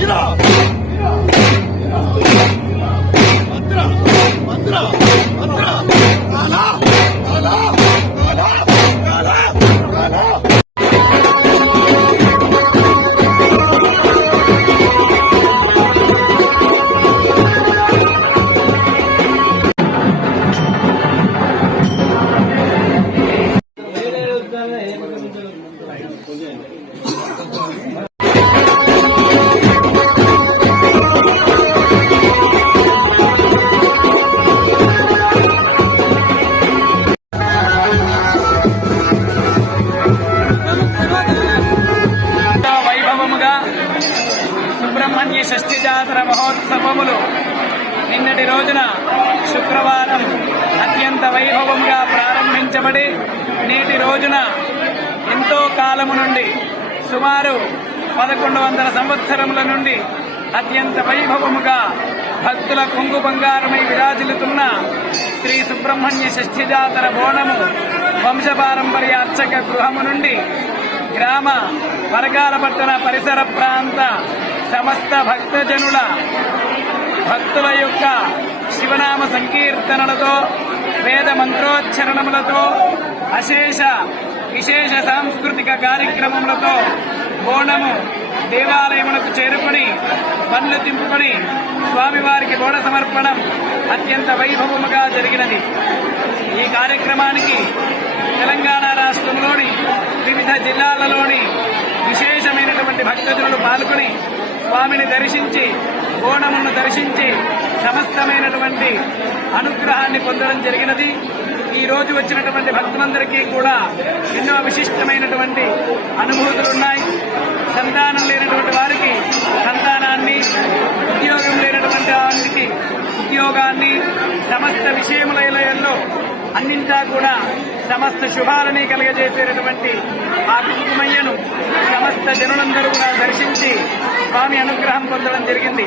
Get up! Subrahmanya షష్ఠి జాతర మహోత్సవములు నిన్నటి రోజున శుక్రవారం అత్యంత వైభవంగా ప్రారంభించబడి నేటి రోజున ఎంతో కాలము నుండి సుమారు పదకొండు వందల సంవత్సరముల నుండి అత్యంత వైభవముగా భక్తుల కొంగు బంగారమై విరాజిల్లుతున్న శ్రీ సుబ్రహ్మణ్య షష్ఠిజాతర బోణము వంశపారంపర్య అర్చక గృహము నుండి గ్రామ వరగాలపట్టణ పరిసర ప్రాంత సమస్త భక్తజనుల భక్తుల యొక్క శివనామ సంకీర్తనలతో వేద మంత్రోచ్చరణములతో అశేష విశేష సాంస్కృతిక కార్యక్రమములతో బోనము దేవాలయములకు చేరుకుని పండ్లు దింపుకొని స్వామివారికి బోన సమర్పణం అత్యంత వైభవముగా జరిగినది. ఈ కార్యక్రమానికి తెలంగాణ రాష్ట్రంలోని వివిధ జిల్లాలలోని విశేషమైనటువంటి భక్తజనులు పాల్గొని స్వామిని దర్శించి బోనమును దర్శించి సమస్తమైనటువంటి అనుగ్రహాన్ని పొందడం జరిగినది. ఈ రోజు వచ్చినటువంటి భక్తులందరికీ కూడా ఎన్నో విశిష్టమైనటువంటి అనుభూతులు ఉన్నాయి. సంతానం లేనటువంటి వారికి సంతానాన్ని ఉద్యోగం లేనటువంటి వారికి ఉద్యోగాన్ని సమస్త విషయములలో అన్నింటా కూడా సమస్త శుభాలని కలుగజేసేటటువంటి ఆ కుంకుమయ్యను సమస్త జనులందరూ కూడా దర్శించి స్వామి అనుగ్రహం పొందడం జరిగింది.